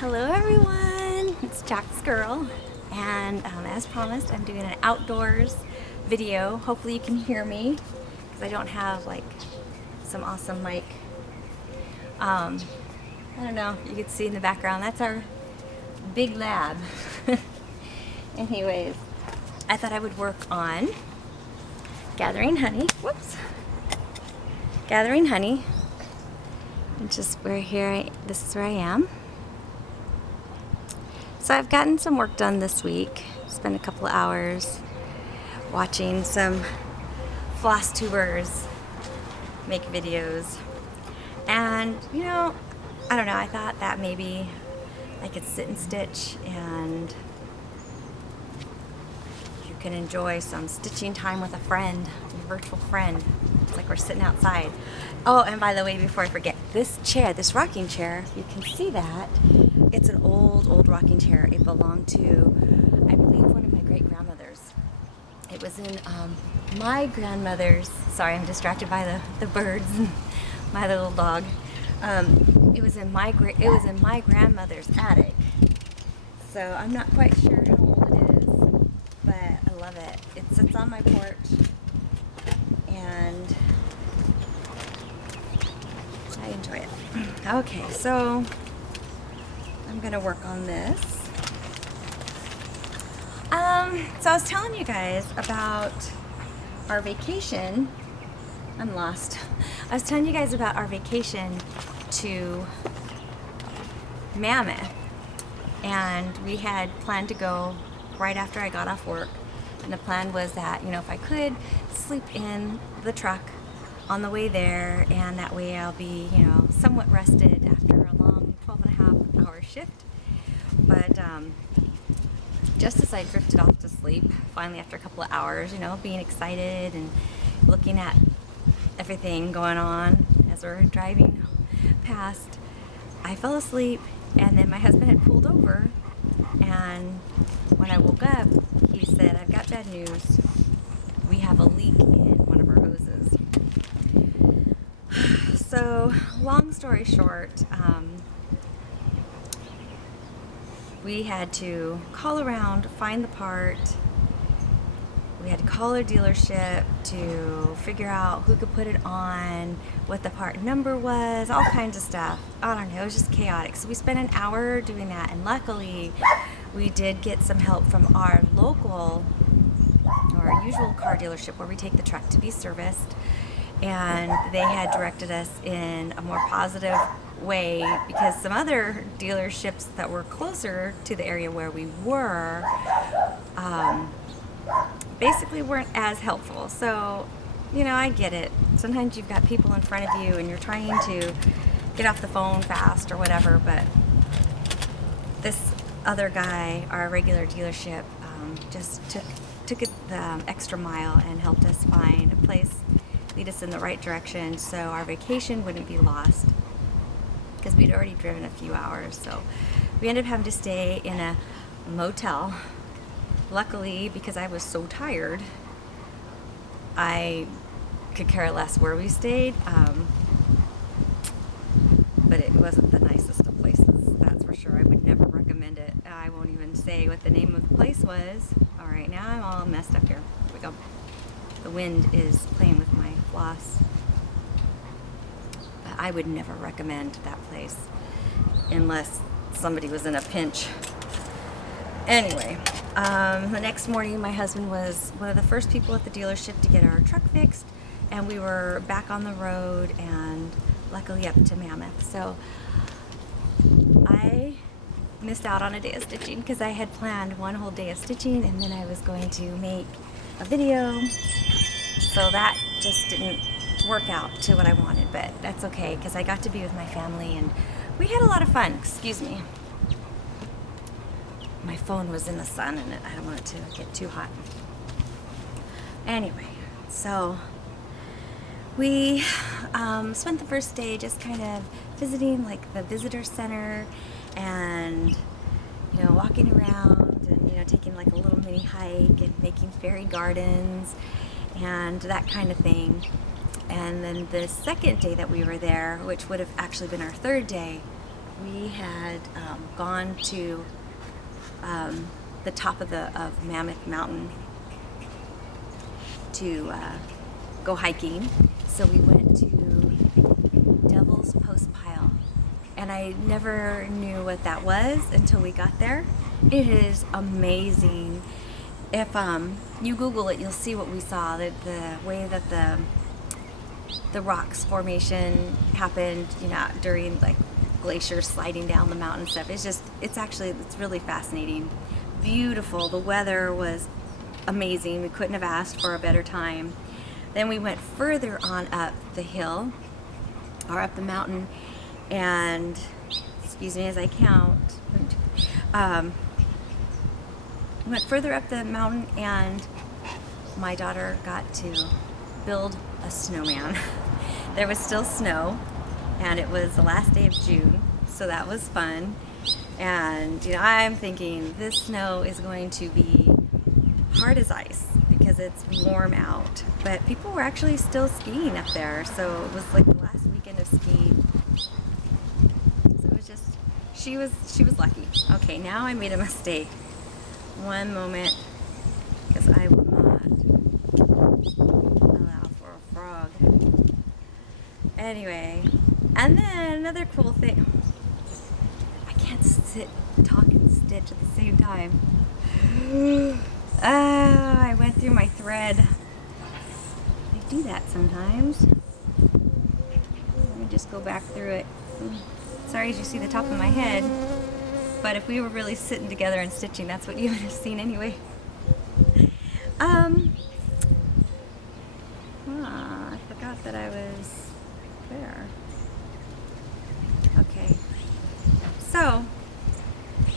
Hello everyone, it's Jack's girl, and as promised I'm doing an outdoors video. Hopefully you can hear me because I don't have like some awesome mic. I don't know if you can see in the background, that's our big lab. Anyways, I thought I would work on gathering honey. Gathering honey. And just this is where I am. So I've gotten some work done this week. Spent a couple of hours watching some floss tubers make videos. And I don't know, I thought that maybe I could sit and stitch and you can enjoy some stitching time with a friend, a virtual friend. It's like we're sitting outside. Oh, and by the way, before I forget, this rocking chair, if you can see that, it's an old rocking chair. It belonged to, I believe, one of my great-grandmothers. It was in my grandmother's, sorry, I'm distracted by the birds and my little dog. It was in my grandmother's attic. So I'm not quite sure how old it is, but I love it. It sits on my porch, and I enjoy it. Okay, so I'm gonna work on this. So I was telling you guys about our vacation. I'm lost. I was telling you guys about our vacation to Mammoth, and we had planned to go right after I got off work. And the plan was that, if I could sleep in the truck on the way there, and that way I'll be, somewhat rested after a long 12.5-hour shift. But just as I drifted off to sleep, finally after a couple of hours, being excited and looking at everything going on as we're driving past, I fell asleep, and then my husband had pulled over, and when I woke up, he said, "I've got bad news. We have a leak in one of our hoses." So, long story short, we had to call around, find the part. We had to call our dealership to figure out who could put it on, what the part number was, all kinds of stuff. I don't know, it was just chaotic. So we spent an hour doing that, and luckily we did get some help from our usual car dealership where we take the truck to be serviced, and they had directed us in a more positive way, because some other dealerships that were closer to the area where we were basically weren't as helpful. So, I get it. Sometimes you've got people in front of you and you're trying to get off the phone fast or whatever, but this other guy, our regular dealership, just took it the extra mile and helped us find a place, lead us in the right direction so our vacation wouldn't be lost, because we'd already driven a few hours. So we ended up having to stay in a motel. Luckily, because I was so tired, I could care less where we stayed, but it wasn't the nicest of places, that's for sure. I would never recommend it. I won't even say what the name of the place was. All right, now I'm all messed up here. Here we go. The wind is playing with my floss. But I would never recommend that place unless somebody was in a pinch. Anyway, the next morning my husband was one of the first people at the dealership to get our truck fixed, and we were back on the road and luckily up to Mammoth. So I missed out on a day of stitching because I had planned one whole day of stitching, and then I was going to make a video. So that just didn't work out to what I wanted, but that's okay because I got to be with my family and we had a lot of fun. Excuse me. My phone was in the sun and I don't want it to get too hot. Anyway, so we spent the first day just kind of visiting like the visitor center and walking around and taking like a little mini hike and making fairy gardens and that kind of thing. And then the second day that we were there, which would have actually been our third day, we had gone to the top of Mammoth Mountain to go hiking. So we went to Devil's Post Pile, and I never knew what that was until we got there. It is amazing. If you Google it, you'll see what we saw. The way that the rocks formation happened, during like glaciers sliding down the mountain stuff. It's really fascinating, beautiful. The weather was amazing. We couldn't have asked for a better time. Then we went further on up the hill, or up the mountain, and excuse me as I count. Went further up the mountain, and my daughter got to build a snowman. There was still snow, and it was the last day of June, so that was fun. And I'm thinking this snow is going to be hard as ice because it's warm out, but people were actually still skiing up there, so it was like the last weekend of skiing. So it was just, she was lucky. Okay, now I made a mistake. One moment, because I will not allow for a frog. Anyway, and then another cool thing. I can't sit, talk, and stitch at the same time. I went through my thread. I do that sometimes. Let me just go back through it. Sorry as you see the top of my head. But if we were really sitting together and stitching, that's what you would have seen anyway. I forgot that I was there. Okay. So,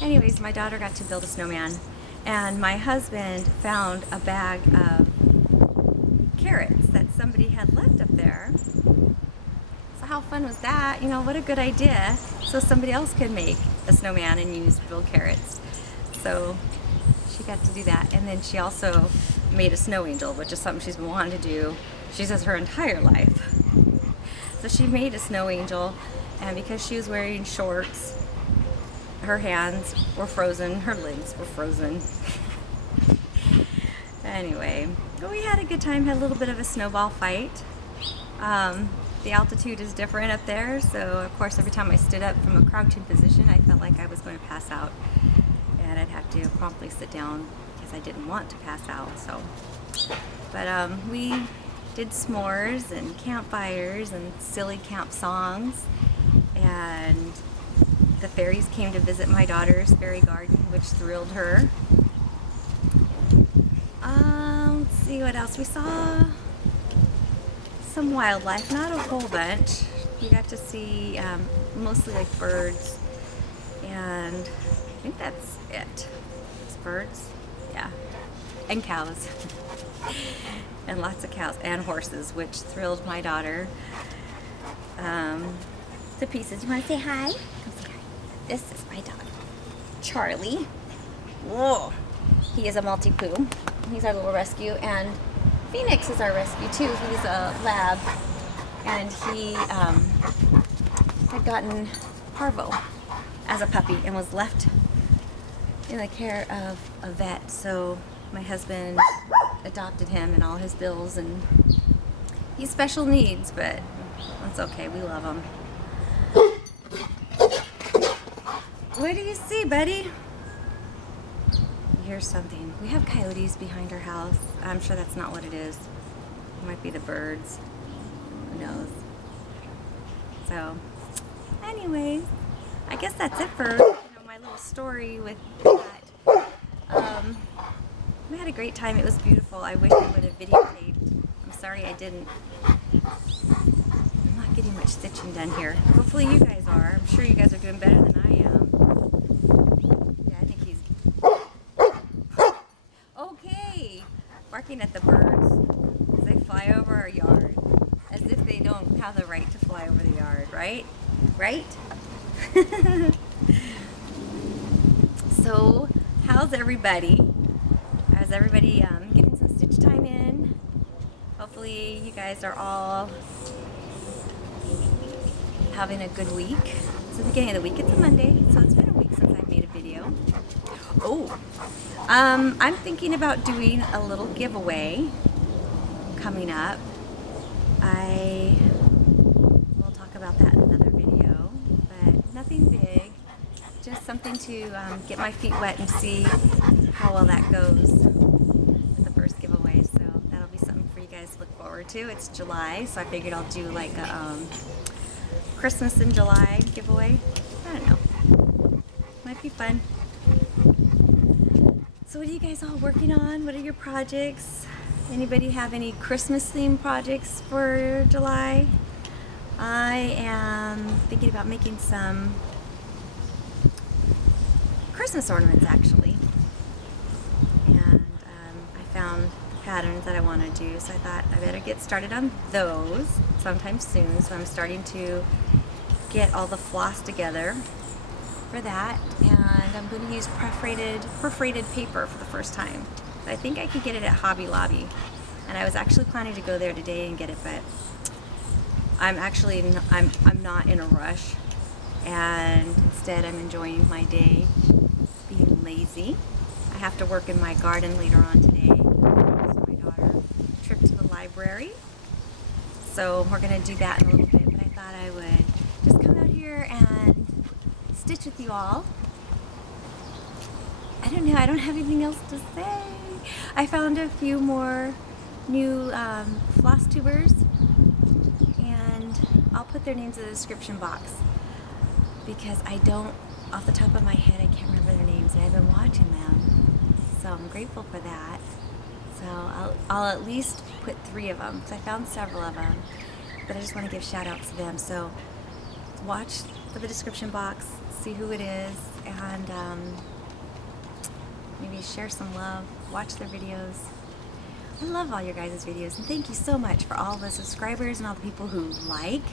anyways, my daughter got to build a snowman, and my husband found a bag of carrots that somebody had left up there. So how fun was that? What a good idea. So somebody else could make a snowman and use real carrots. So she got to do that. And then she also made a snow angel, which is something she's been wanting to do, she says, her entire life. So she made a snow angel, and because she was wearing shorts, her hands were frozen, her legs were frozen. Anyway, we had a good time, had a little bit of a snowball fight. The altitude is different up there, so of course every time I stood up from a crouching position, I felt like I was going to pass out, and I'd have to promptly sit down because I didn't want to pass out. So, but we did s'mores and campfires and silly camp songs, and the fairies came to visit my daughter's fairy garden, which thrilled her. Let's see what else we saw. Some wildlife, not a whole bunch. You got to see mostly like birds, and I think that's it. It's birds, yeah, and cows, and lots of cows and horses, which thrilled my daughter to pieces. You want to say hi? Come say hi. This is my dog, Charlie. Whoa, he is a Maltipoo. He's our little rescue, and Phoenix is our rescue too. He's a lab, and he had gotten parvo as a puppy and was left in the care of a vet. So my husband adopted him and all his bills, and he's special needs, but that's okay. We love him. What do you see, buddy? Here's something. We have coyotes behind our house. I'm sure that's not what it is. It might be the birds. Who knows? So, anyways, I guess that's it for my little story with that. We had a great time. It was beautiful. I wish I would have videotaped. I'm sorry I didn't. I'm not getting much stitching done here. Hopefully you guys are. I'm sure you guys are doing better than I am. Barking at the birds as they fly over our yard, as if they don't have the right to fly over the yard, right? Right? So, how's everybody? How's everybody getting some stitch time in? Hopefully you guys are all having a good week. It's the beginning of the week. It's a Monday, so it's been a week since I've made a video. Oh, I'm thinking about doing a little giveaway coming up. I will talk about that in another video, but nothing big. Just something to get my feet wet and see how well that goes with the first giveaway. So that'll be something for you guys to look forward to. It's July, so I figured I'll do like a Christmas in July giveaway. I don't know. Might be fun. So what are you guys all working on? What are your projects? Anybody have any Christmas themed projects for July? I am thinking about making some Christmas ornaments actually. And I found the patterns that I want to do, so I thought I better get started on those sometime soon. So I'm starting to get all the floss together for that, and I'm going to use perforated paper for the first time. I think I could get it at Hobby Lobby, and I was actually planning to go there today and get it, but I'm not in a rush, and instead I'm enjoying my day being lazy. I have to work in my garden later on today. It's my daughter's trip to the library, so we're going to do that in a little bit, but I thought I would just come out here and stitch with you all. I don't know, I don't have anything else to say. I found a few more new floss tubers, and I'll put their names in the description box because I don't, off the top of my head, I can't remember their names, and I've been watching them, so I'm grateful for that. So I'll at least put 3 of them because I found several of them, but I just want to give shout outs to them. So watch for the description box, see who it is, and maybe share some love, watch their videos. I love all your guys' videos, and thank you so much for all the subscribers and all the people who like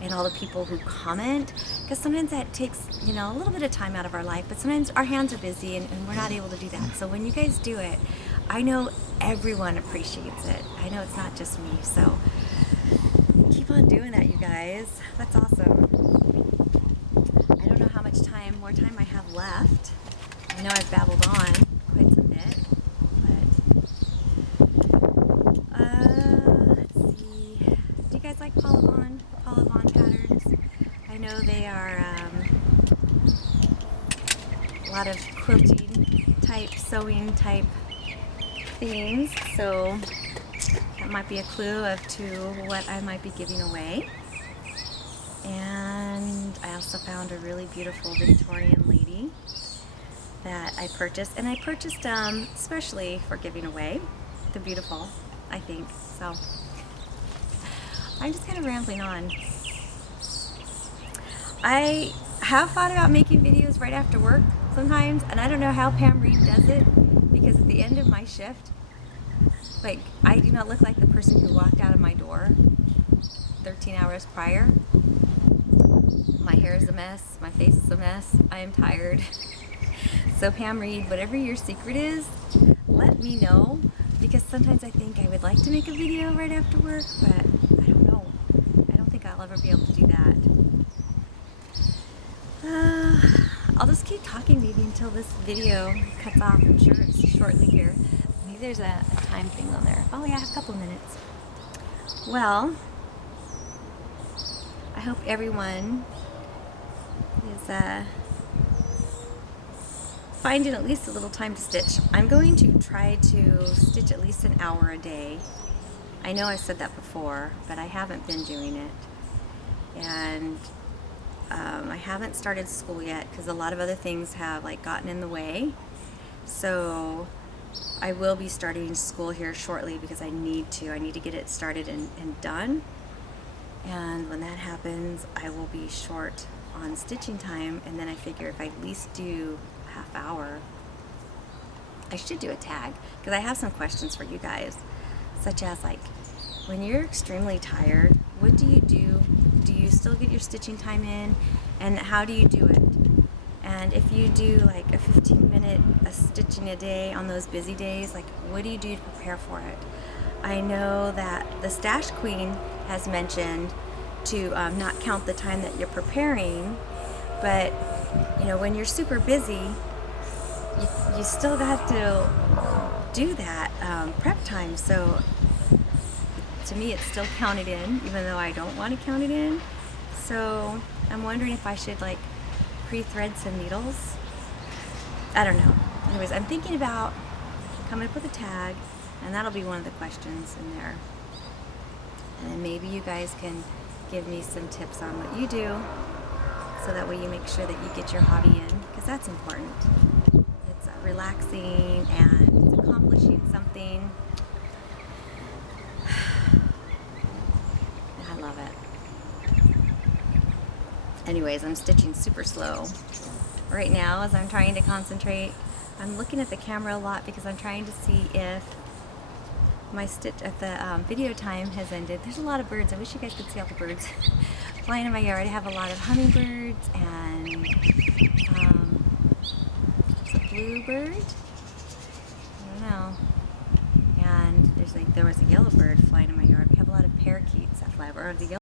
and all the people who comment, because sometimes that takes, you know, a little bit of time out of our life, but sometimes our hands are busy and we're not able to do that. So when you guys do it, I know everyone appreciates it. I know it's not just me, so keep on doing that, you guys. That's awesome. I don't know how much more time I have left. I know I've babbled on quite some bit, but let's see. Do you guys like Paula Vaughn patterns? I know they are a lot of quilting type, sewing type themes, so that might be a clue to what I might be giving away. And I also found a really beautiful Victorian lady that I purchased, and I purchased especially for giving away. They're beautiful, I think. So I'm just kind of rambling on. I have thought about making videos right after work sometimes, and I don't know how Pam Reed does it, because at the end of my shift, like, I do not look like the person who walked out of my door 13 hours prior. My hair is a mess, my face is a mess, I am tired. So Pam Reed, whatever your secret is, let me know, because sometimes I think I would like to make a video right after work, but I don't know. I don't think I'll ever be able to do that. I'll just keep talking maybe until this video cuts off. I'm sure it's shortly here. Maybe there's a time thing on there. Oh yeah, I have a couple of minutes. Well, I hope everyone is finding at least a little time to stitch. I'm going to try to stitch at least an hour a day. I know I said that before, but I haven't been doing it. And I haven't started school yet because a lot of other things have like gotten in the way. So I will be starting school here shortly because I need to get it started and done. And when that happens, I will be short on stitching time, and then I figure if I at least do a half hour, I should do a tag, because I have some questions for you guys, such as like, when you're extremely tired, what do you do? Do you still get your stitching time in, and how do you do it? And if you do like a 15-minute stitching a day on those busy days, like what do you do to prepare for it? I know that the Stash Queen has mentioned to not count the time that you're preparing, But you know, when you're super busy, you still got to do that prep time. So to me, it's still counted in, even though I don't want to count it in. So I'm wondering if I should like pre-thread some needles. I don't know. Anyways, I'm thinking about coming up with a tag, and that'll be one of the questions in there. And then maybe you guys can give me some tips on what you do, so that way you make sure that you get your hobby in, because that's important. It's relaxing and it's accomplishing something. I love it. Anyways, I'm stitching super slow right now as I'm trying to concentrate. I'm looking at the camera a lot because I'm trying to see if my video time has ended. There's a lot of birds. I wish you guys could see all the birds flying in my yard. I have a lot of hummingbirds and it's a bluebird. I don't know. And there was a yellow bird flying in my yard. We have a lot of parakeets that fly over. Or the yellow